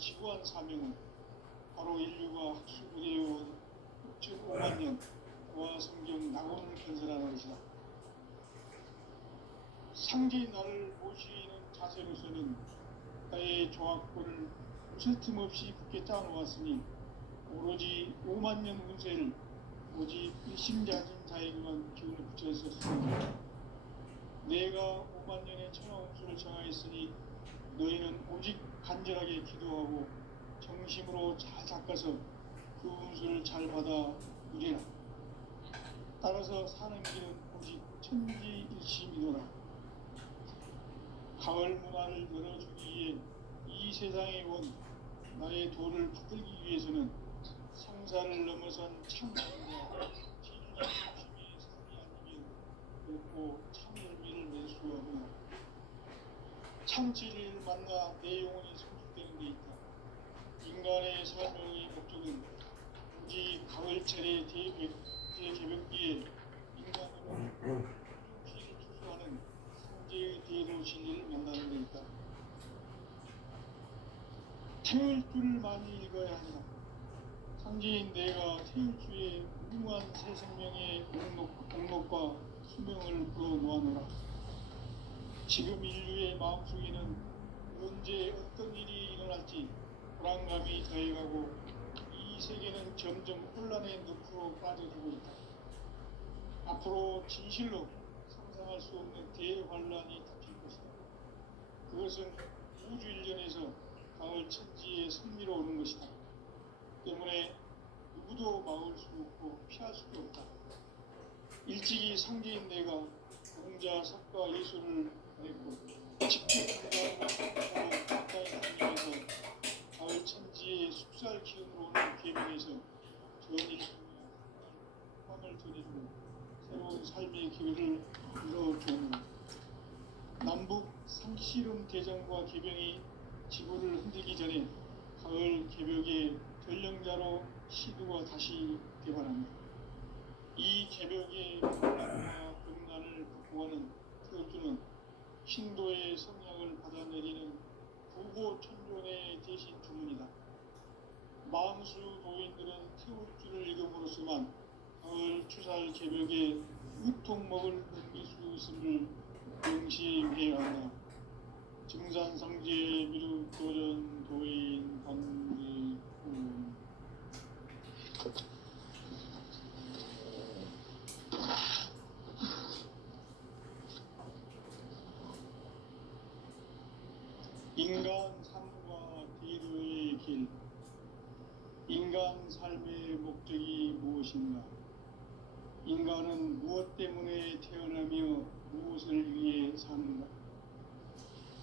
지구한 사명은 바로 인류가 학술부대해온 6.5만 년 고아 성경 낙원을 건설하는 것이다. 상제의 나를 모시는 자세로서는 나의 조합권을 무쇠틈 없이 굳게 짜놓았으니 오로지 5만 년 운세를 오직 일심자진 자에게만 기운을 붙여 있었으니 내가 5만 년의 천하 운수를 정하였으니 너희는 오직 간절하게 기도하고 정심으로 잘 닦아서 그 운수를 잘 받아 누리라. 따라서 사는 길은 오직 천지일심이노라. 가을 문화를 열어주기 위해 이 세상에 온 나의 도를 받들기 위해서는 성사를 넘어선 참선과 진리의 중심의 삶이 아니면 결코 참 열매를 낼 수 없으나 참 진리를 만나 내 영혼이 성숙되는 데 있다. 인간의 삶의 목적은 오직 가을철의 대개벽기에 인간으로 피를 추수하는 상제의 대로 진리를 만나는 데 있다. 태울 줄을 많이 읽어야 한다. 상제인 내가 태울주의 무궁한 새 생명의 목록과 수명을 불어놓아노라. 지금 인류의 마음속에는 언제 어떤 일이 일어날지 불안감이 더해가고 이 세계는 점점 혼란의 늪으로 빠져들고 있다. 앞으로 진실로 상상할 수 없는 대환란이 닥칠 것이다. 그것은 우주 일련에서 가을 천지에 승리로 오는 것이다. 때문에 누구도 막을 수 없고 피할 수도 없다. 일찍이 상제인 내가 공자, 석가, 예술을 했고 직접 공자하고 가까이 다니면서 가을 천지의 숙살 기운으로 오는 계명에서 전일 꿈을 드리고 새로운 삶의 기회를 열어주는 남북 상씨름 대전과 개병이 지구를 흔들기 전에 가을 개벽의 전령자로 시두가 다시 개발합니다. 이 개벽의 혼란과 병난을 극복하는 태울주는 신도의 성향을 받아내리는 부고천존의 대신 주문이다. 망수 도인들은 태울주를 읽음으로써만 가을 추살 개벽의 유통목을 넘길 수 있음을 명시해야 한다. 증산상제 미륵도전 도인 관계군 인간 삶과 대도의 길. 인간 삶의 목적이 무엇인가? 인간은 무엇 때문에 태어나며 무엇을 위해 사는가?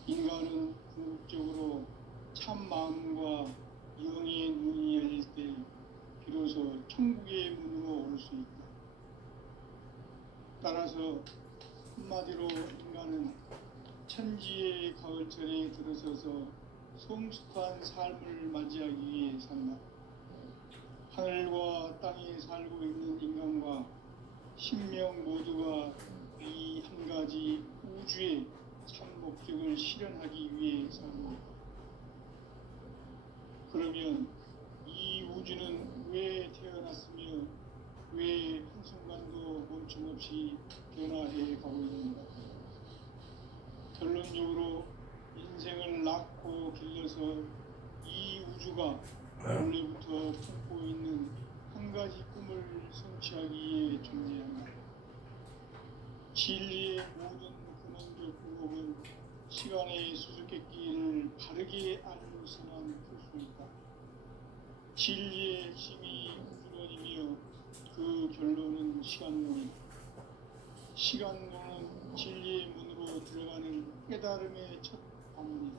인간은 궁극적으로 참 마음과 영의 눈이 열릴 때 비로소 천국의 문으로 올 수 있다. 따라서 한마디로 인간은 천지의 가을철에 들어서서 성숙한 삶을 맞이하기 위해 산다. 하늘과 땅에 살고 있는 인간과 신명 모두가 이 한 가지 우주의 참 목적을 실현하기 위해 사는 것. 그러면 이 우주는 왜 태어났으며 왜 한순간도 멈춤없이 변화해 가고 있는가? 결론적으로 인생을 낳고 길러서 이 우주가 원래부터 품고 있는 한 가지 꿈을 성취하기 위해 존재한다. 진리의 모든 근원적 궁극은 시간의 수수께끼를 바르게 알고서만 풀 수 있다. 진리의 핵심이 우주론이며 그 결론은 시간론이다. 시간론은 진리의 문으로 들어가는 깨달음의 첫 방문이다.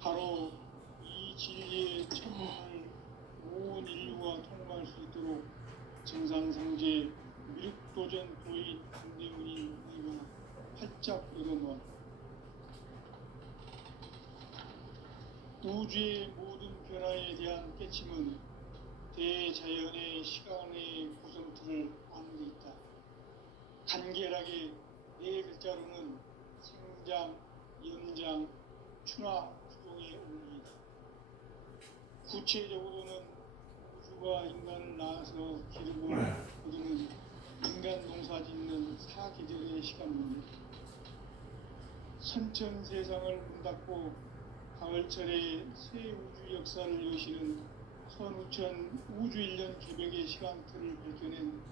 바로 이 진리의 첫 문을 온 인류가 통과할 수 있도록 증산상제 미륵도전 도인 강대훈이 내가 활짝 열어놓았다. 우주의 모든 변화에 대한 깨침은 대자연의 시간의 구성틀을 아는 데 있다. 간결하게 네 글자로는 생장, 연장, 추나, 구동의 원리이다. 구체적으로는 우주가 인간을 낳아서 기르고 거두는 인간 농사 짓는 사계절의 시간입니다. 선천 세상을 문 닫고 가을철에 새 우주 역사를 여시는 선우천 우주 1년 개벽의 시간틀을 밝혀낸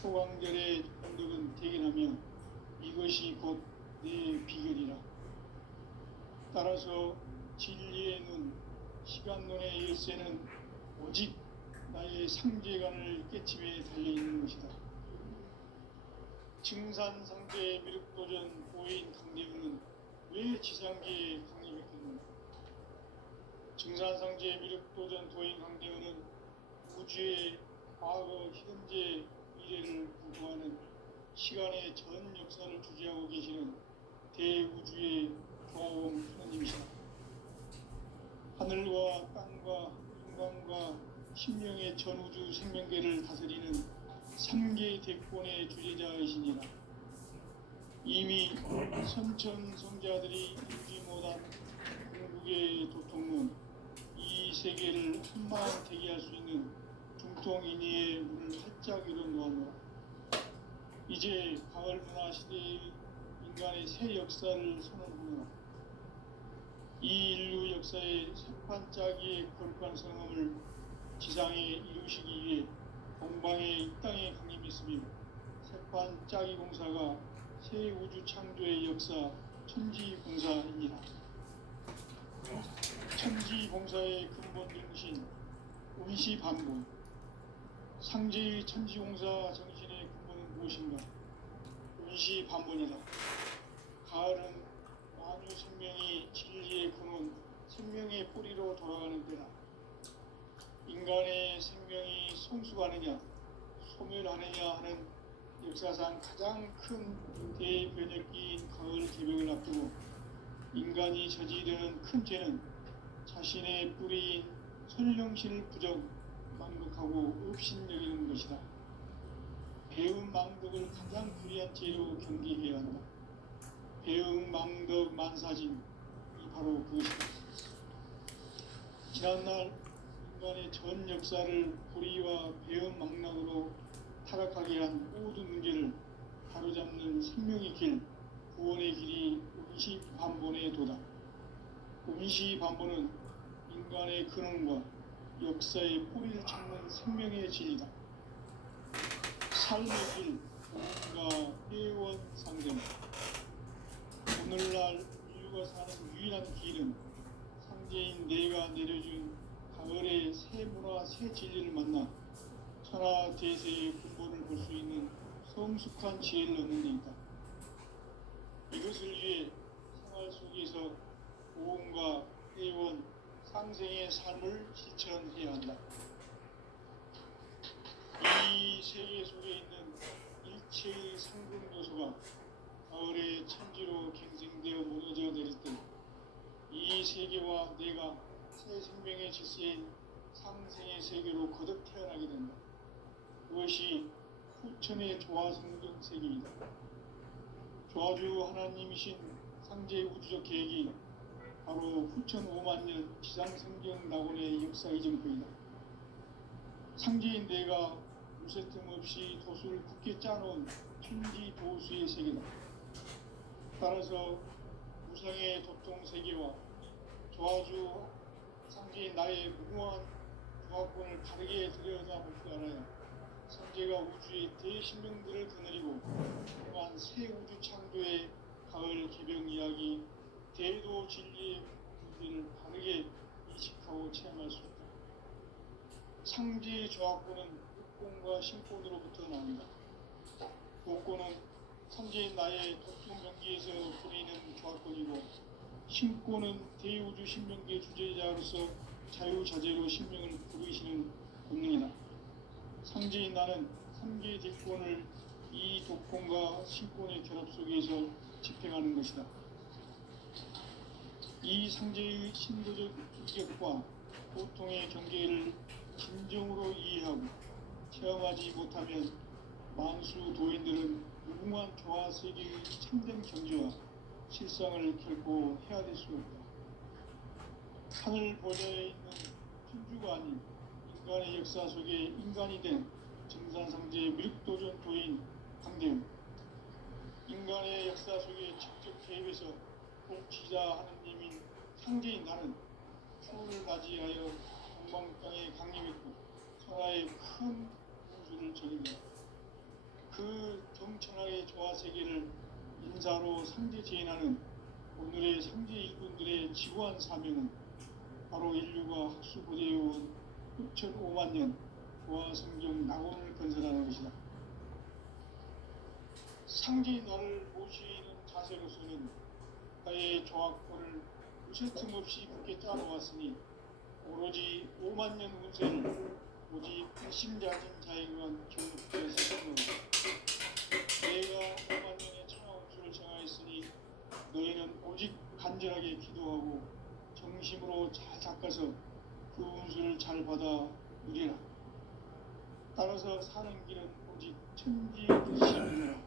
초강절의 언덕은 대견하며 이것이 곧 내 비결이라. 따라서 진리의 눈, 시간론의 열쇠는 오직 나의 상제관을 깨침에 달려있는 것이다. 증산상제 미륵도전 보인 강대우는 왜 지상계에 강림했겠는가? 증산상제 미륵도전 도인 강대우는 우주의 과거, 현재, 미래를 구성하는 시간의 전 역사를 주재하고 계시는 대우주의 조화원 하느님이시다. 하늘과 땅과 인간과 신명의 전우주 생명계를 다스리는 3개 대권의 주제자이시니라. 이미 선천성자들이 읽지 못한 궁극의 도통문, 이 세계를 한마음 되게 할 수 있는 중통인의의 문을 활짝 열어놓았노라. 이제 가을 문화 시대의 인간의 새 역사를 선언하노라. 이 인류 역사의 새판짜기의 거룩한 성함을 지상에 이루시기 위해 동방의 이 땅에 강림했으며 새판짜기 공사가 새 우주 창조의 역사 천지봉사입니다. 천지봉사의 근본 정신 운시반본. 상제의 천지공사 정신의 근본은 무엇인가? 운시반본이다. 가을은 만유 생명이 진리의 근원, 생명의 뿌리로 돌아가는 때다. 인간의 생명이 성숙하느냐, 소멸하느냐 하는 역사상 가장 큰 대변혁기인 가을 개벽을 앞두고 인간이 저지르는 큰 죄는 자신의 뿌리인 설령신을 부정, 망극하고 업신여기는 것이다. 배움 망덕을 가장 불의한 죄로 경계해야 한다. 배움 망덕 만사진이 바로 그것이다. 지난날 인간의 전 역사를 불의와 배움 망락으로 타락하게 한 모든 문제를 바로잡는 생명의 길, 구원의 길이 운시반본의 도다. 운시반본은 인간의 근원과 역사의 뿌리를 찾는 생명의 진리다. 삶의 길, 뭔가 회원상생. 오늘날 인류가 사는 유일한 길은 상제인 내가 내려준 가을의 새 문화, 새 진리를 만나 천하 대세의 근본을 볼 수 있는 성숙한 지혜를 얻는 데 있다. 이것을 위해 생활 속에서 보험과 회원, 상생의 삶을 실천해야 한다. 이 세계 속에 있는 일체의 상금 요소가 가을의 천지로 갱생되어 무너져 내릴 때 이 세계와 내가 새 생명의 질서인 상생의 세계로 거듭 태어나게 된다. 그것이 후천의 조화성경 세계이다. 조화주 하나님이신 상제 우주적 계획이 바로 후천 5만년 지상성경 낙원의 역사 이전부이다. 상제인 내가 무쇠 틈 없이 도수를 굳게 짜놓은 천지 도수의 세계다. 따라서 무상의 도통 세계와 조화주 상제인 나의 무궁한 조화권을 바르게 들여다볼 줄 알아야 상제가 우주의 대신명들을 거느리고 동안 새 우주 창조의 가을 개벽 이야기, 대도 진리의 문제를 바르게 인식하고 체험할 수 있다. 상제의 조화권은 육권과 신권으로부터 나온다. 육권은 상제인 나의 도통 경기에서 부리는 조화권이고, 신권은 대우주 신명계 주제자로서 자유자재로 신명을 부르시는 본능이다. 상제인 나는 3개 대권을 이 도권과 신권의 결합 속에서 집행하는 것이다. 이 상제의 신도적 이격과 고통의 경계를 진정으로 이해하고 체험하지 못하면 만수 도인들은 무궁한 조화 세계의 참된 경지와 실상을 결코 헤아릴 수 없다. 하늘 보좌에 있는 천주가 아닌 인간의 역사 속에 인간이 된 정산상제의 미륵도전 도인 강대훈. 인간의 역사 속에 직접 개입해서 통치자 하느님인 상제인 나는 추후를 맞이하여 동방 땅에 강림했고 천하의 큰 운수를 전인다. 그 경천하의 조화세계를 인사로 상제 제인하는 오늘의 상제 일꾼들의 지구한 사명은 바로 인류가 학수고대해온 6,500만 년 조화성경 낙원을 건설하는 것이다. 상제인 나를 모시는 자세로서는 나의 조합권을 무쇠 틈 없이 굳게 짜놓았으니 오로지 5만 년 운세를 오직 핵심자진 자에게만 기울되었을 뿐이다. 내가 5만 년의 천하 운수를 정하였으니 너희는 오직 간절하게 기도하고 정심으로 잘 닦아서 그 운수를 잘 받아 누리라. 따라서 사는 길은 오직 천지의 뜻이니라.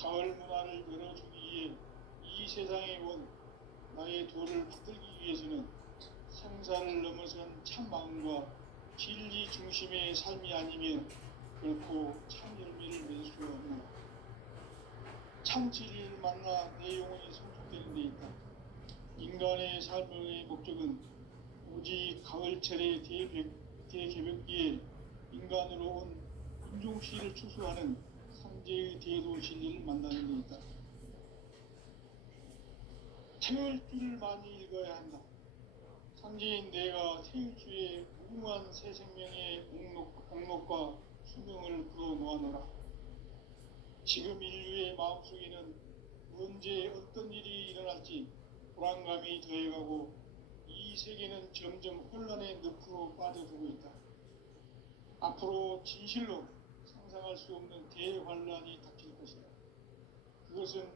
가을 문화를 열어주기 위해 이 세상에 온 나의 도를 붙들기 위해서는 성사를 넘어선 참 마음과 진리 중심의 삶이 아니면 결코 참 열매를 맺을 수가 없노라. 참 진리를 만나 내 영혼이 성숙되는 데 있다. 인간의 삶의 목적은 오직 가을철의 대개벽기에 인간으로 온 인종시를 추수하는 상제의 대도 진리를 만나는 데 있다. 태을주를 많이 읽어야 한다. 상제인 내가 태을주의 무궁한 새 생명의 목록과 수명을 그어 놓아노라. 지금 인류의 마음속에는 언제 어떤 일이 일어날지 불안감이 더해가고 이 세계는 점점 혼란의 늪으로 빠져들고 있다. 앞으로 진실로 상상할 수 없는 대환란이 닥칠 것이다. 그것은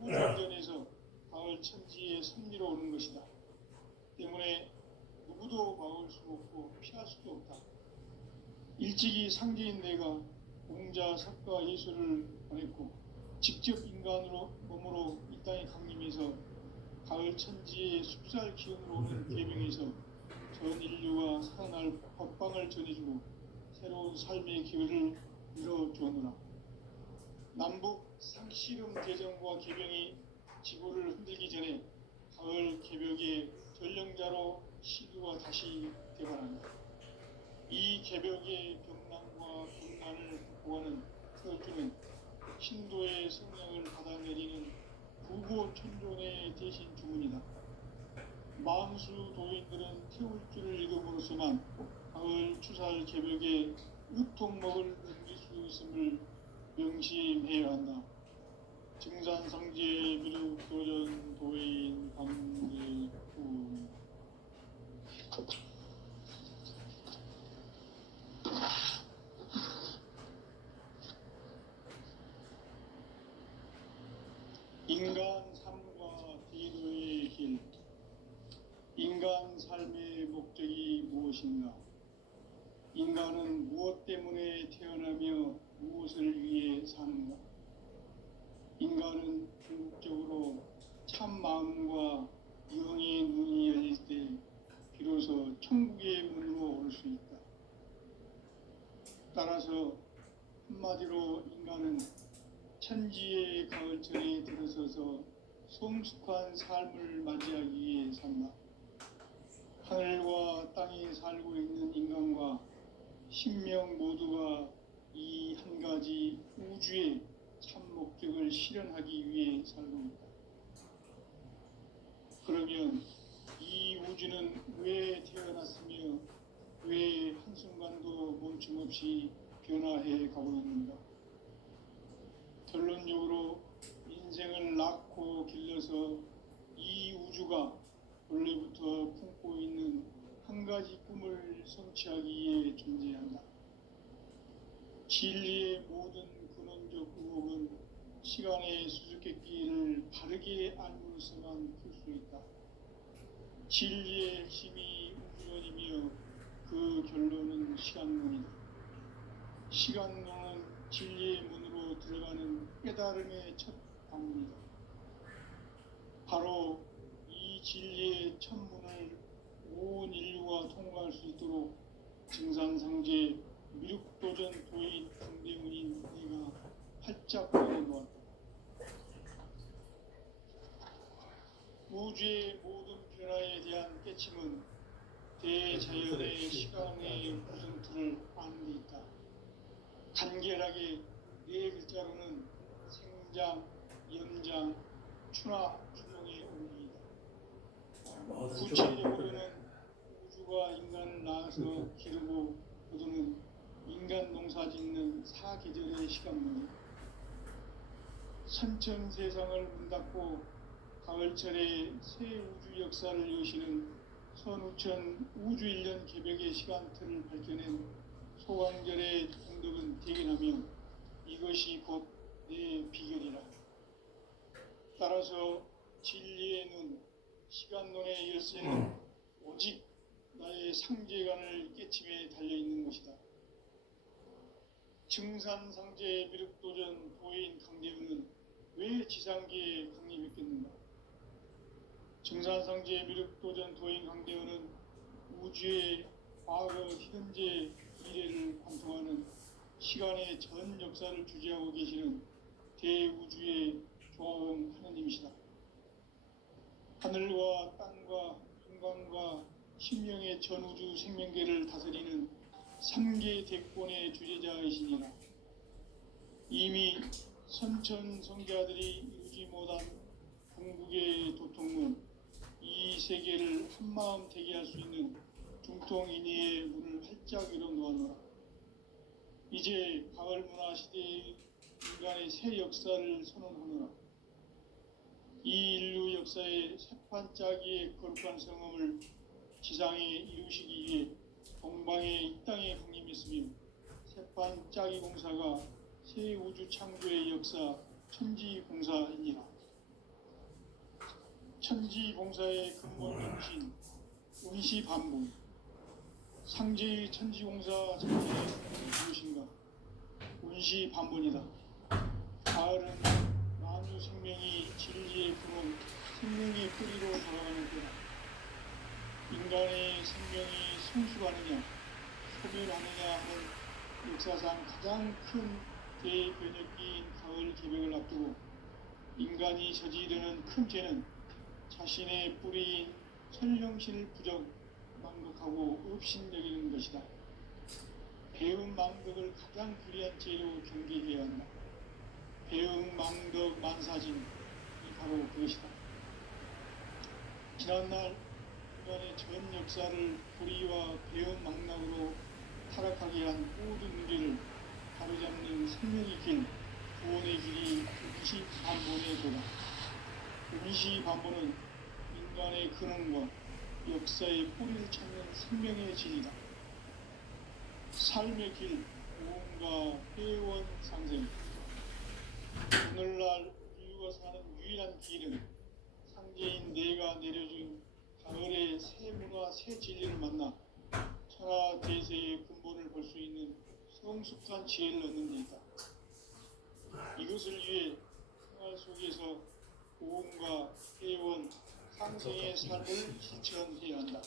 우주전에서 가을 천지의 섭리로 오는 것이다. 때문에 누구도 막을 수 없고 피할 수도 없다. 일찍이 상제인 내가 공자, 석가, 예수를 보냈고 직접 인간으로 몸으로 이 땅에 강림해서 가을 천지의 숲살 기운으로 오는 계명에서 전 인류가 살아날 법방을 전해주고 새로운 삶의 기회를 열어주었노라. 남북 상씨름 대전과 계명이 지구를 흔들기 전에 가을 개벽의 전령자로 시두가 다시 대발한다. 이 개벽의 병난과 분난을 극복하는 태을주는 신도의 성령을 받아내리는 부고천존의 대신 주문이다. 만수 도인들은 태울주를 읽음으로써만 가을 추살 개벽의 으통목을 넘길 수 있음을 명심해야 한다. 증산상제 미륵도전 도인 강대훈. 인간 삶과 디도의 길. 인간 삶의 목적이 무엇인가? 인간은 무엇 때문에 태어나며 무엇을 위해 사는가? 인간은 궁극적으로 참 마음과 영의 눈이 열릴 때 비로소 천국의 문으로 올 수 있다. 따라서 한마디로 인간은 천지의 가을철에 들어서서 성숙한 삶을 맞이하기 위해 산다. 하늘과 땅에 살고 있는 인간과 신명 모두가 이 한 가지 우주의 참 목적을 실현하기 위해 살고 있다. 그러면 이 우주는 왜 태어났으며 왜 한순간도 멈춤없이 변화해 가고 있는가? 결론적으로 인생을 낳고 길러서 이 우주가 원래부터 품고 있는 한 가지 꿈을 성취하기 위해 존재한다. 진리의 모든 근원적 의혹은 시간의 수수께끼를 바르게 알므로서만 풀 수 있다. 진리의 핵심이 우주론이며 그 결론은 시간론이다. 시간론은 진리의 문으로 들어가는 깨달음의 첫 방문이다. 바로 이 진리의 첫 문을 온 인류가 통과할 수 있도록 증산상제 미륵도전 도인 강대문인 내가 활짝 열어놓았다. 우주의 모든 변화에 대한 깨침은 대자연의 시간의 구성틀을 아는 데 있다. 간결하게 네 글자로는 생장, 연장, 추나 추종의 원리이다. 구체적으로는 우주가 인간을 낳아서 기르고 거두는 인간 농사 짓는 사계절의 시간문이다. 선천 세상을 문 닫고 가을철에 새 우주 역사를 여시는 선우천 우주일년 개벽의 시간틀을 밝혀낸 소강절의 공덕은 대견하며 이것이 곧 내 비결이라. 따라서 진리의 눈, 시간론의 열쇠는 오직 나의 상제관을 깨침에 달려있는 것이다. 증산상제 미륵도전 도인 강대문은 왜 지상계에 강림했겠는가? 증산상제 미륵도전 도인 강대문은 우주의 과거, 현재, 미래를 관통하는 시간의 전 역사를 주재하고 계시는 대우주의 조화음 하느님이시다. 하늘과 땅과 인간과 신명의 전우주 생명계를 다스리는 삼계 대권의 주제자이시니라. 이미 선천 성자들이 이루지 못한 궁극의 도통문, 이 세계를 한마음 되게 할 수 있는 중통인의의 문을 활짝 열어놓아노라. 이제 가을 문화 시대의 인간의 새 역사를 선언하노라. 이 인류 역사의 새판짜기의 거룩한 성음을 지상에 이루시기 위해 동방의 이 땅에 강림했으며 새판짜기 공사가 새 우주 창조의 역사 천지공사이니라. 천지공사의 근본 중심 운시반복, 상제의 천지공사 자체는 무엇인가? 운시반본이다. 가을은 만유 생명이 진리의 근원, 생명의 뿌리로 돌아가는 때다. 인간의 생명이 성숙하느냐, 소멸하느냐 하는 역사상 가장 큰 대변혁기인 가을 개벽을 앞두고 인간이 저지르는 큰 죄는 자신의 뿌리인 천령신을 부정, 망극하고 업신여기는 것이다. 배음 망덕을 가장 불리한 죄로 경계해야 한다. 배음 망덕 만사진이 바로 그것이다. 지난날 인간의 전 역사를 불의와 배음 망락으로 타락하게 한 모든 문제를 바로잡는 생명의 길, 구원의 길이 운시반본의 도다. 운시반본은 인간의 근원과 역사의 뿌리를 찾는 생명의 진이다. 삶의 길, 무언가 회원 상생. 오늘날 인류가 사는 유일한 길은 상제인 내가 내려준 가을의 새 문화, 새 진리를 만나 천하 대세의 근본을 볼 수 있는 성숙한 지혜를 얻는 데 있다. 이것을 위해 생활 속에서 고음과 회원, 상생의 삶을 실천해야 한다.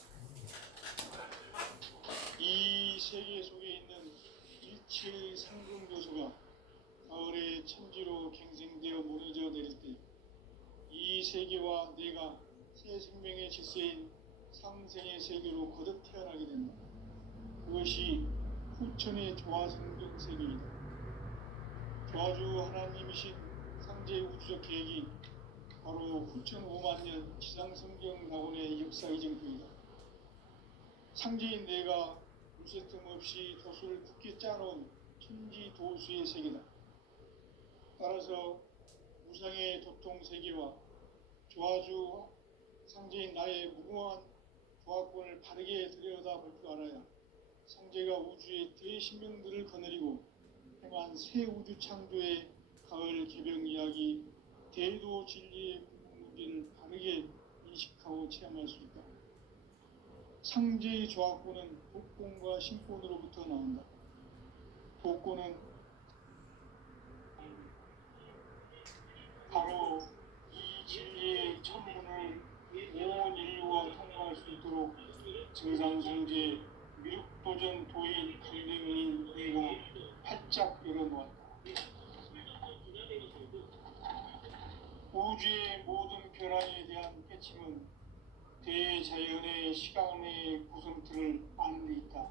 이 세계 속에 있는 일체의 상금 요소가 가을의 천지로 갱생되어 무너져 내릴 때 이 세계와 내가 새 생명의 질서인 상생의 세계로 거듭 태어나게 된다. 그것이 후천의 조화성경 세계이다. 조화주 하나님이신 상제의 우주적 계획이 바로 후천 5만 년 지상성경 낙원의 역사 이정표이다. 상제인 내가 물새 틈 없이 도수를 굳게 짜놓은 천지 도수의 세계다. 따라서 무상의 도통 세계와 조화주 상제인 나의 무궁한 조화권을 바르게 들여다볼 줄 알아야 상제가 우주의 대신명들을 거느리고 행한 새 우주 창조의 가을 개병 이야기, 대도 진리의 궁극 문제를 바르게 인식하고 체험할 수 있다. 상제의 조화권은 복권과 신권으로부터 나온다. 복권은 바로 이 진리의 천문을 온 인류가 통과할 체험할 수 있도록 증산성제 미륵도전 도인 강대문인 그리고 활짝 열어놓았다. 우주의 모든 변화에 대한 깨침은 대자연의 시간의 구성틀을 아는 데 있다.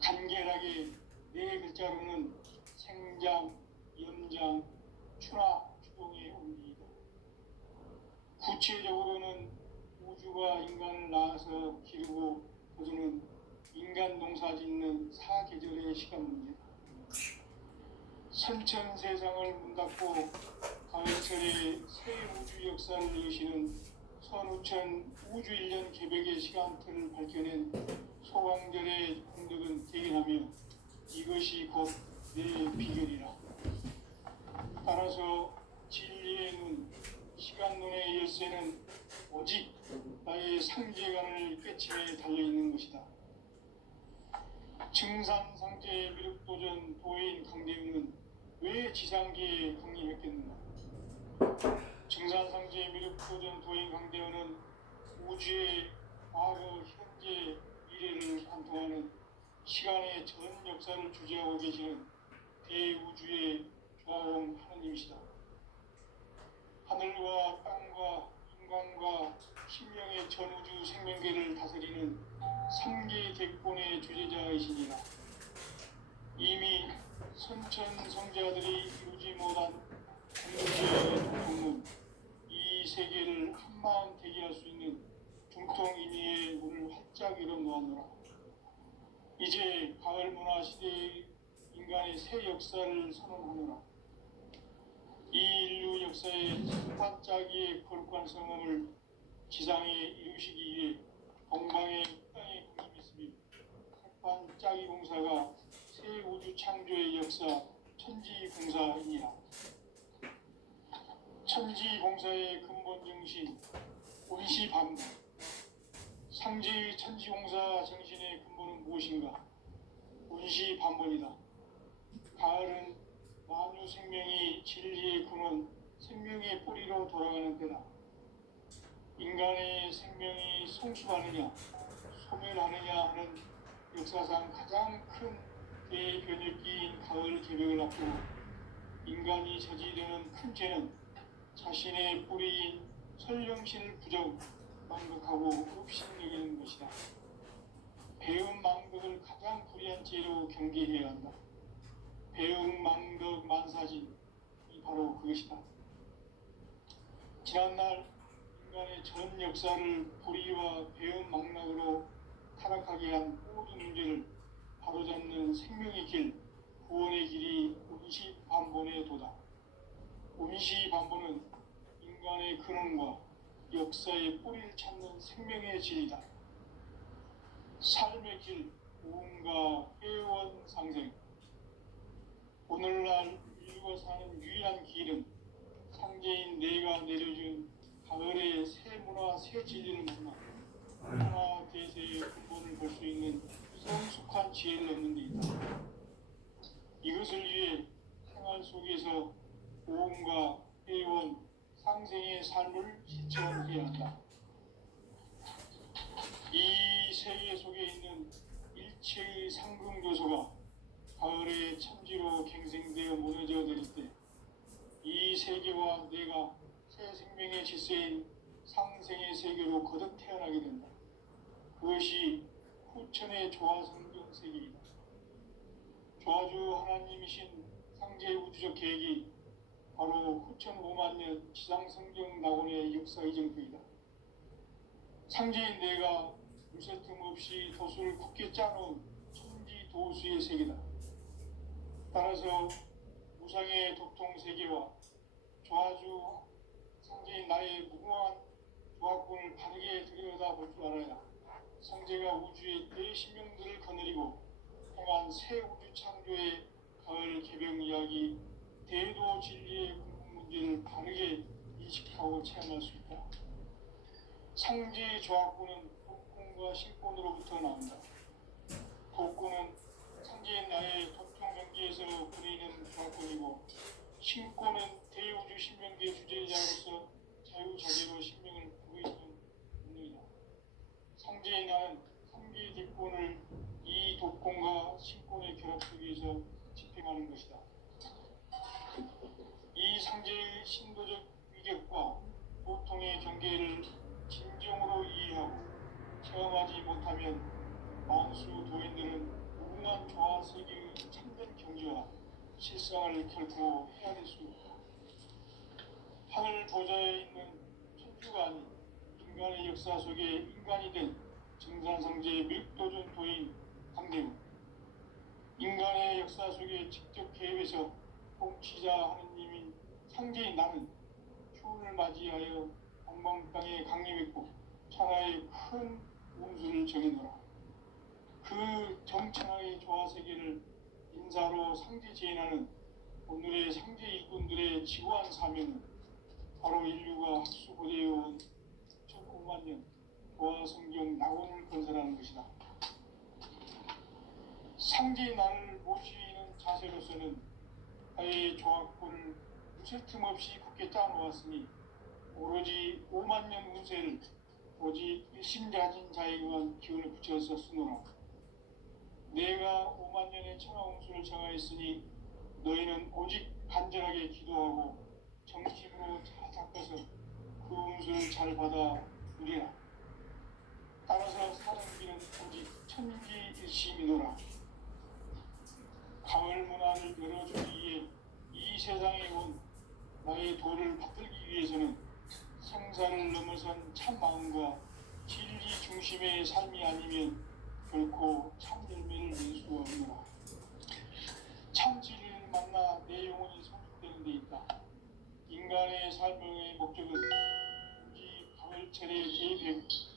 간결하게 네 글자로는 생장, 염장, 추나 추동의 온기이다. 구체적으로는 우주가 인간을 낳아서 기르고 거두는 인간 농사 짓는 사계절의 시간 문제다. 선천 세상을 문닫고 가을철에 새 우주 역사를 여시는 선우천 우주 1년 개벽의 시간틀을 밝혀낸 소강절의 공덕은 대견하며 이것이 곧 내 비결이라. 따라서 진리의 눈, 시간론의 열쇠는 오직 나의 상제관을 깨침에 달려있는 것이다. 증산상제 미륵도전 도인 강대우는 왜 지상계에 강림했겠는가? 증산상제 미륵도전 도인 강대우는 우주의 과거, 현재, 미래를 관통하는 시간의 전 역사를 주재하고 계시는 대우주의 조화원 하느님이시다. 하늘과 땅과 인간과 신명의 전우주 생명계를 다스리는 3계 대권의 주제자이시니라. 이미 선천 성자들이 이루지 못한 공동체의 동통은 이 세계를 한마음 되게 할 수 있는 중통인의의 문을 활짝 열어놓았노라. 이제 가을 문화 시대의 인간의 새 역사를 선언하노라. 이 인류 역사의 첫 반짝이의 거룩한 성험을 지상에 이루시기 위해 동방의 땅에 군림했으며 첫 반짝이 공사가 새 우주 창조의 역사 천지공사이니라. 천지공사의 근본 정신 온시반복. 상제의 천지공사 정신의 근본은 무엇인가? 온시반복이다. 가을은 만유 생명이 진리의 근원, 생명의 뿌리로 돌아가는 때다. 인간의 생명이 성숙하느냐, 소멸하느냐 하는 역사상 가장 큰 대변혁기인 가을 개벽을 앞두고 인간이 저지르는 큰 죄는 자신의 뿌리인 설령신을 부정, 망극하고 업신여기는 것이다. 배움 망극을 가장 불의한 죄로 경계해야 한다. 배움 망극 만사진이 바로 그것이다. 지난날 인간의 전 역사를 불의와 배움 망락으로 타락하게 한 모든 문제를 바로잡는 생명의 길, 구원의 길이 온시반본의 도다. 온시반본은 인간의 근원과 역사의 뿌리를 찾는 생명의 진리다. 삶의 길, 무언가 회원 상생. 오늘날 인류가 사는 유일한 길은 상제인 내가 내려준 가을의 새 문화, 새 진리를 만나 하나 대세의 근본을 볼 수 있는 성숙한 지혜를 얻는 데 있다. 이것을 위해 생활 속에서 모험과 회원, 상생의 삶을 실천해야 한다. 이 세계 속에 있는 일체의 상승교소가 가을의 천지로 갱생되어 무너져 내릴 때 이 세계와 내가 새 생명의 질서인 상생의 세계로 거듭 태어나게 된다. 그것이 후천의 조화성경 세계이다. 조화주 하나님이신 상제의 우주적 계획이 바로 후천 5만 년 지상성경 낙원의 역사 이정표이다. 상제인 내가 물새틈 없이 도수를 굳게 짜놓은 천지 도수의 세계다. 따라서 무상의 도통 세계와 조화주 상제인 나의 무궁한 조화권을 바르게 들여다볼 줄 알아야 상제가 우주의 대신명들을 거느리고 행한 새 우주 창조의 가을 개벽 이야기 대도 진리의 궁극 문제를 바르게 인식하고 체험할 수 있다. 상제의 조화권은 독권과 신권으로부터 나온다. 독권은 상제인 나의 도통 경계에서 부리는 조화권이고 신권은 대우주 신명계 주제자로서 자유자재로 신명을 부여하는 능력이다. 상제의 나는 상계의 뒷권을 이 독권과 신권의 결합 속에서 집행하는 것이다. 이 상제의 신도적 위격과 고통의 경계를 진정으로 이해하고 체험하지 못하면 만수 도인들은 무궁한 조화 세계의 참된 경지와 실상을 결코 헤아릴 수 없다. 하늘 보좌에 있는 천주가 아닌 인간의 역사 속에 인간이 된 증산상제의 밀도전 도인 강대우, 인간의 역사 속에 직접 개입해서 통치자 하느님인 상제인 나는 추운을 맞이하여 동방 땅에 강림했고 천하의 큰 운수를 정해놓으라. 그 정천하의 조화세계를 인사로 상제 제인하는 오늘의 상제 일꾼들의 지고한 사명은 바로 인류가 학수고대해온 9만 년 조화성경 낙원을 건설하는 것이다. 상제의 나를 모시는 자세로서는 하의 조합권을 무쇠 틈 없이 굳게 짜놓았으니 오로지 5만 년 운세를 오직 일심가진 자에게만 기운을 붙여서 쓰노라. 내가 5만 년의 천하 운수를 정하였으니 너희는 오직 간절하게 기도하고 정심으로 잘 닦아서 그 운수를 잘 받아 누리라. 따라서 사는 길은 오직 천지일심이노라. 가을 문화를 열어주기 위해 이 세상에 온 나의 도를 받들기 위해서는 생사를 넘어선 참 마음과 진리 중심의 삶이 아니면 결코 참 열매를 낼 수 없노라. 참 진리를 만나 내 영혼이 성숙되는 데 있다. 인간의 삶의 목적은 이 가을철의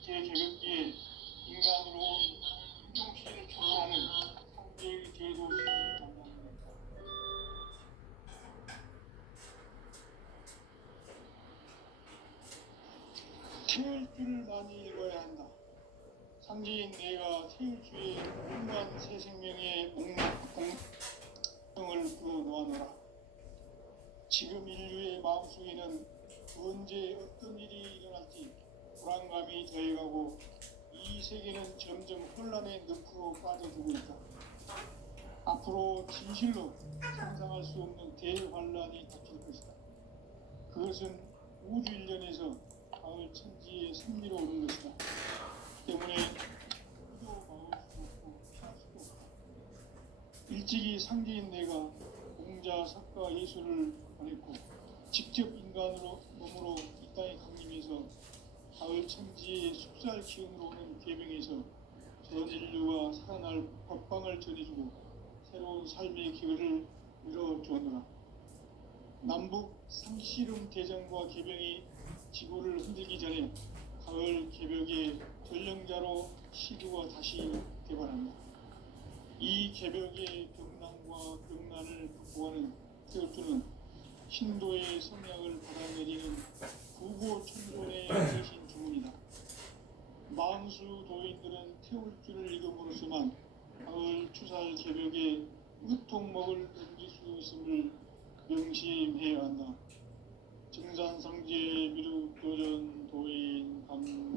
개개벽기에 인간으로 인종시를 초월하는 상계의 대도시를 만나는 것이다. 태울 줄을 많이 읽어야 한다. 상제인 내가 태울 주의 온갖 새 생명의 공명을 불어놓아노라. 지금 인류의 마음속에는 언제 어떤 일이 일어날지 불안감이 더해가고 이 세계는 점점 혼란의 늪으로 빠져들고 있다. 앞으로 진실로 상상할 수 없는 대환란이 닥칠 것이다. 그것은 우주 일련에서 가을 천지의 섭리로 오는 것이다. 때문에 누구도 막을 수 없고 피할 수도 없다. 일찍이 상제인 내가 공자, 석가, 예술을 보냈고 직접 인간으로 몸으로 이 땅에 강림해서 가을 천지의 숲살 기운으로 오는 계명에서 전 인류가 살아날 법방을 전해주고 새로운 삶의 기회를 열어주었노라. 남북 상씨름 대전과 개병이 지구를 흔들기 전에 가을 개벽의 전령자로 시두가 다시 개발한다. 이 개벽의 병난과 병난을 극복하는 태울주는 신도의 성향을 받아내리는 구고천존의 대신 주문이다. 만수 도인들은 태울주를 읽음으로써만 가을 추살 개벽의 으통목을 넘길 수 있음을 명심해야 한다. 증산상제 미륵도전 도인 강대구.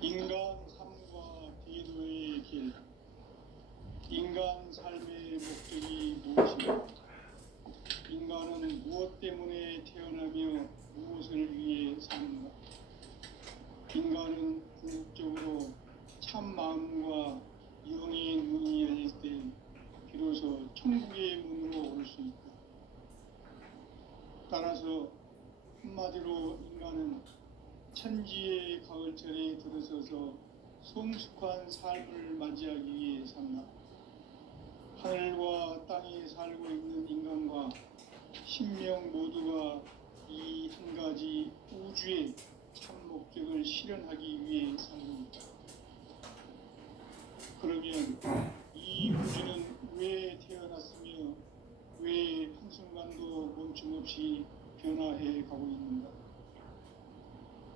인간 삶과 대도의 길. 인간 삶의 목적이 무엇인가? 인간은 무엇 때문에 태어나며 무엇을 위해 사는가? 인간은 궁극적으로 참 마음과 영의 눈이 열릴 때 비로소 천국의 문으로 올 수 있다. 따라서 한마디로 인간은 천지의 가을철에 들어서서 성숙한 삶을 맞이하기 위해 산다. 하늘과 땅에 살고 있는 인간과 신명 모두가 이 한 가지 우주의 참 목적을 실현하기 위해 산다. 그러면 이 우주는 왜 태어났으며 왜 한순간도 멈춤없이 변화해 가고 있는가?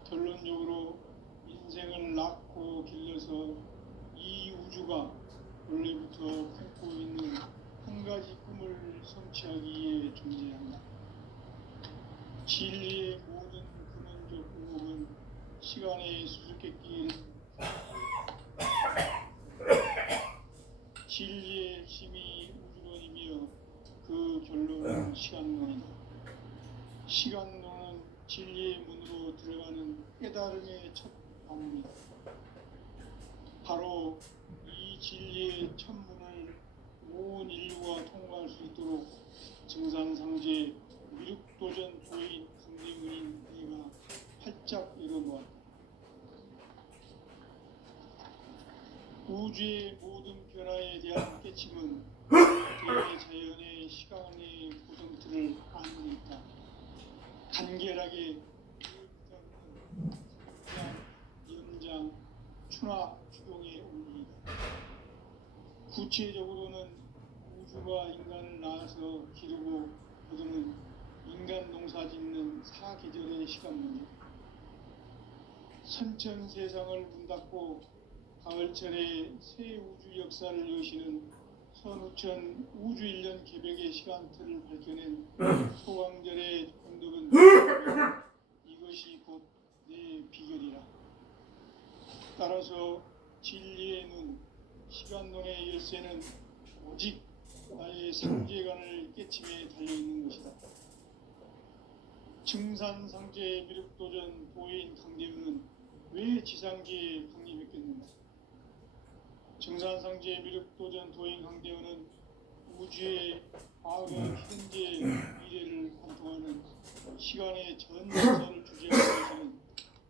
결론적으로 인생을 낳고 길러서 이 우주가 원래부터 품고 있는 한 가지 꿈을 성취하기 위해 존재한다. 진리의 모든 근원적 의혹은 시간의 수수께끼를 진리의 핵심이 우주론이며 그 결론은 시간론이다. 시간론은 진리의 문으로 들어가는 깨달음의 첫 방문이다. 바로 이 진리의 첫 문을 온 인류가 통과할 수 있도록 증산상제 미륵도전 도인 강대문인 내가 활짝 열어보았다. 우주의 모든 변화에 대한 깨침은 대자연의 시간의 고정틀을 아는 데 있다. 간결하게 그 성장, 연장, 추나 추동의 원리이다. 구체적으로는 우주가 인간을 낳아서 기르고 거두는 인간 농사 짓는 사계절의 시간문이다. 선천 세상을 문 닫고 가을철에 새 우주 역사를 여시는 선우천 우주 1년 개벽의 시간틀을 밝혀낸 소강절의 건덕은 이것이 곧 내 비결이라. 따라서 진리의 눈, 시간론의 열쇠는 오직 나의 상제관을 깨침에 달려있는 것이다. 증산상제 미륵도전 도인 강대우는 왜 지상계에 강림했겠는가? 증산상제 미륵도전 도인 강대우는 우주의 과거, 현재, 미래를 관통하는 시간의 전 역사를 주재하고 계시는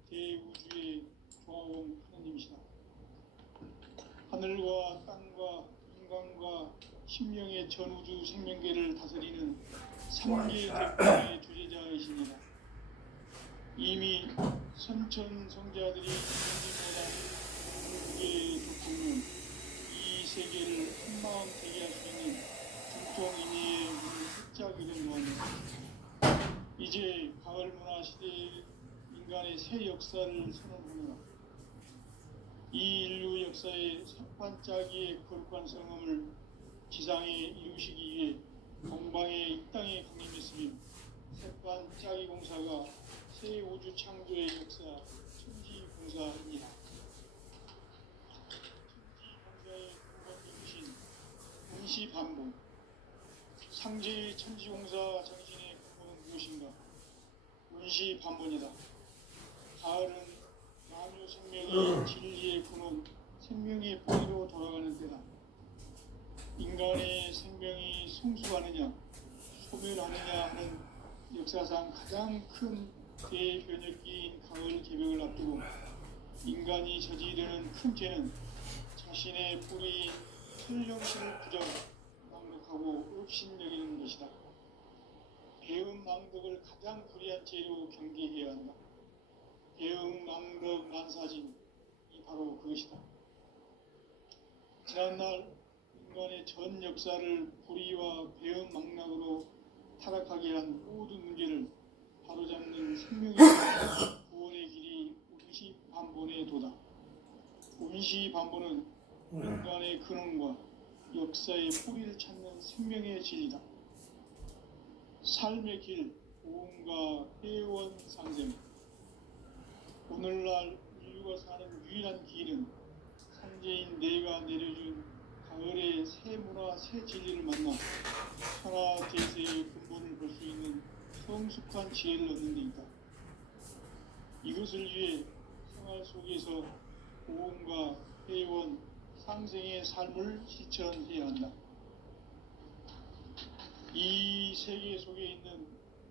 대우주의 조화원 하느님이시다. 하늘과 땅과 인간과 심령의 전우주 생명계를 다스리는 삼계 대권의 주제자이시니라. 이미 선천 성자들이 전지보다 우주의 조품은 이 세계를 한마음 되게 할 수 있는 중통인의의 문을 활짝 열어놓았다. 이제 가을 문화 시대의 인간의 새 역사를 선언하노라. 이 인류 역사의 삽반짜기의 거룩한 성음을 지상에 이루시기 위해 동방의 이 땅에 강림했으며 삽반짜기 공사가 새 우주 창조의 역사 천지 공사입니다. 천지 공사의 근본이신 운시 반복, 상제의 천지 공사 정신의 근본은 무엇인가? 운시 반본이다. 가을은 만유 생명이 진리의 근원, 생명의 뿌리로 돌아가는 때다. 인간의 생명이 성숙하느냐, 소멸하느냐 하는 역사상 가장 큰 대변혁기인 가을 개벽을 앞두고 인간이 저지르는 큰 죄는 자신의 뿌리인 천령신을 부정, 낭독하고 업신여기는 것이다. 배음 낭독을 가장 불의한 죄로 경계해야 한다. 배음 낭독 만사진이 바로 그것이다. 지난날 인간의 전 역사를 불의와 배음 망락으로 타락하게 한 모든 문제를 바로잡는 생명의 구원의 길이 운시 반본의 도다. 운시 반본은 인간의 근원과 역사의 뿌리를 찾는 생명의 진리다. 삶의 길, 오음과 회원 상생. 오늘날 인류가 사는 유일한 길은 상제인 내가 내려준 가을의 새 문화, 새 진리를 만나 천하 대세의 근본을 볼 수 있는 성숙한 지혜를 얻는 데 있다. 이것을 위해 생활 속에서 오음과 회원, 상생의 삶을 실천해야 한다. 이 세계 속에 있는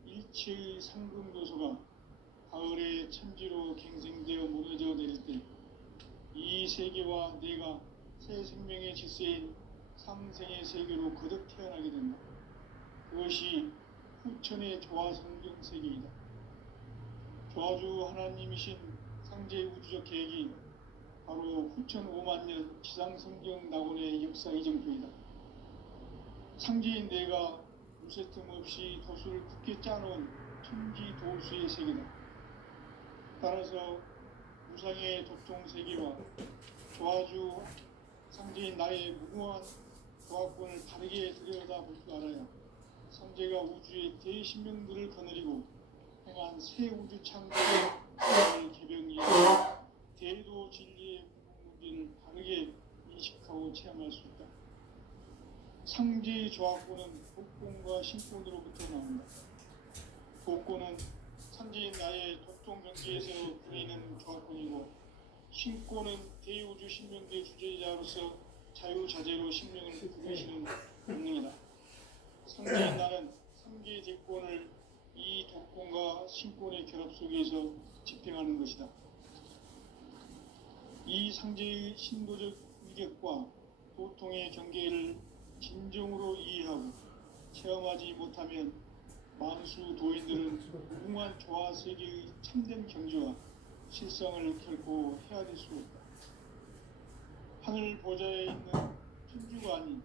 일체의 상금도서가 가을의 천지로 갱생되어 무너져 내릴 때 이 세계와 내가 새 생명의 질서인 상생의 세계로 거듭 태어나게 된다. 그것이 후천의 조화성경 세계이다. 조화주 하나님이신 상제 우주적 계획이 바로 후천 5만년 지상성경 낙원의 역사 이정표이다. 상제인 내가 무쇠 틈 없이 도수를 굳게 짜놓은 천지 도수의 세계다. 따라서 무상의 도통 세계와 조화주 상제인 나의 무궁한 조합권을 바르게 들여다볼 줄 알아야 성제가 우주의 대신명들을 거느리고 행한 새 우주 창조의 개병이야 대도 진리의 문제를 바르게 인식하고 체험할 수 있다. 상제의 조합권은 복권과 신권으로부터 나온다. 복권은 상제인 나의 독종 경계에서 보이는 조합권이고, 신권은 대우주 신명대 주제자로서 자유자재로 신명을 부르시는 본능이다. 상제인 나는 상계 대권을 이 독권과 신권의 결합 속에서 집행하는 것이다. 이 상제의 신도적 위격과 도통의 경계를 진정으로 이해하고 체험하지 못하면 만수 도인들은 무궁한 조화 세계의 참된 경지와 실성을 결코 헤아릴 수 없다. 하늘 보좌에 있는 천주가 아닌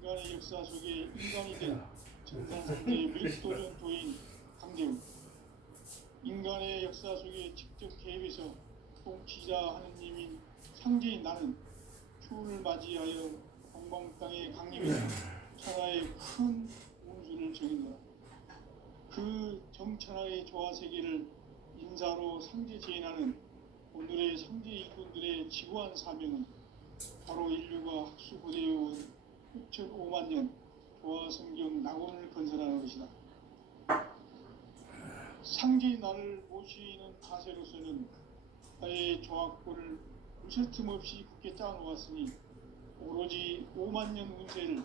인간의 역사 속에 인간이 된 정산상제의 밀도전 도인 강재훈, 인간의 역사 속에 직접 개입해서 통치자 하느님인 상제인 나는 추운을 맞이하여 동방 땅에 강림해 천하의 큰 운수를 정인다. 그 정천하의 조화 세계를 인사로 상제 제인하는 오늘의 상제 일꾼들의 지구한 사명은 바로 인류가 학수고대해온 6,500만 년 조화 성경 낙원을 건설하는 것이다. 상제인 나를 모시는 가세로서는 나의 조합권을 무쇠 틈 없이 굳게 짜놓았으니 오로지 5만 년 운세를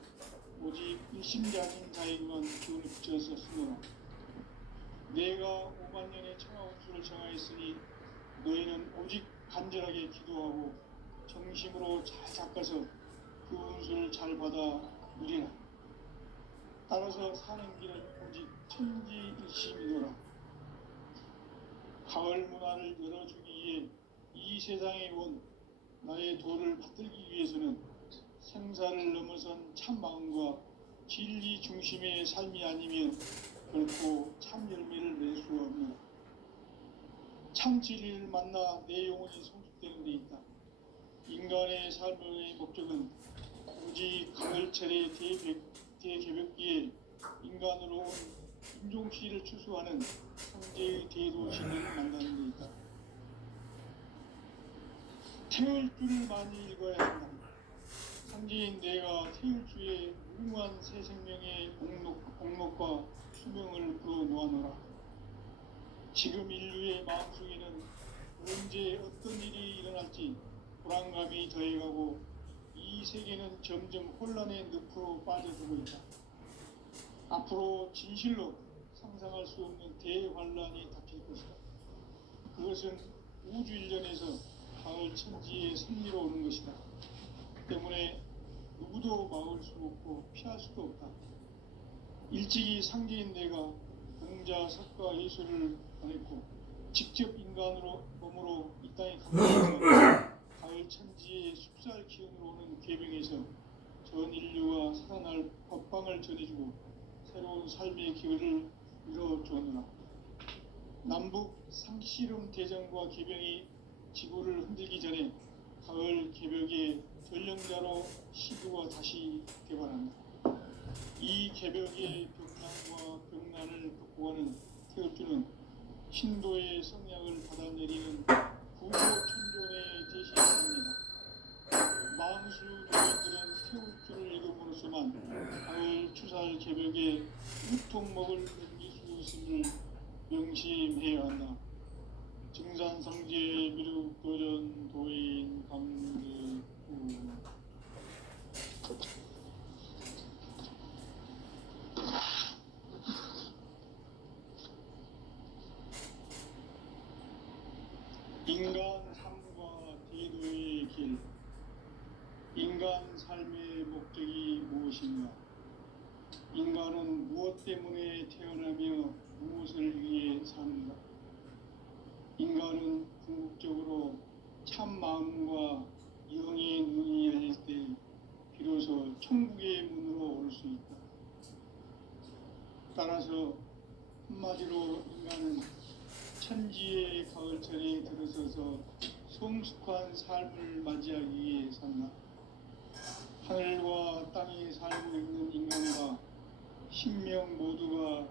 오직 일심자진 자에게만 기운을 붙여서 쓰노라. 내가 5만 년의 천하 운수를 정하였으니 너희는 오직 간절하게 기도하고 정심으로 잘 닦아서 그 운수를 잘 받아 누리라. 따라서 사는 길은 오직 천지일심이노라. 가을 문화를 열어주기 위해 이 세상에 온 나의 도를 받들기 위해서는 생사를 넘어선 참 마음과 진리 중심의 삶이 아니면 결코 참 열매를 낼 수 없는 참 진리를 만나 내 영혼이 성숙되는 데 있다. 인간의 삶의 목적은 오직 가을철의 대개벽기에 인간으로 온 인종피를 추수하는 성제의 대도 진리를 만나는 데 있다. 태울 줄을 많이 읽어야 한다. 상제인 내가 태울 주의 무궁한 새 생명의 공목과 수명을 불어놓아노라. 지금 인류의 마음속에는 언제 어떤 일이 일어날지 불안감이 더해가고 이 세계는 점점 혼란의 늪으로 빠져들고 있다. 앞으로 진실로 상상할 수 없는 대환란이 닥칠 것이다. 그것은 우주 일련에서 가을 천지의 섭리로 오는 것이다. 때문에 누구도 막을 수 없고 피할 수도 없다. 일찍이 상제인 내가 공자, 석가, 예술을 보냈고 직접 인간으로 몸으로 이 땅에 강림해서 가을 천지의 숲살 기운으로 오는 계명에서 전 인류가 살아날 법방을 전해주고 새로운 삶의 기회를 이뤄주었노라. 남북 상씨름 대전과 개병이 지구를 흔들기 전에 가을 개벽의 전령자로 시구가 다시 개발한다. 이 개벽의 벽난과 벽난을 극복하는 태엽주는 신도의 성향을 받아내리는 구조 천존의 대신입니다. 망수 도인들은 태엽주를 읽음으로써만 가을 추살 개벽에 유통 먹을 넘길 수 있음을 명심해야 한다. 증산성제 미륵도전 도인 감득구 인간 삶과 대도의 길. 인간 삶의 목적이 무엇인가? 인간은 무엇 때문에 태어나며 무엇을 위해 사는가? 인간은 궁극적으로 참 마음과 영의 눈이 열릴 때 비로소 천국의 문으로 올 수 있다. 따라서 한마디로 인간은 천지의 가을철에 들어서서 성숙한 삶을 맞이하기 위해 산다. 하늘과 땅에 살고 있는 인간과 신명 모두가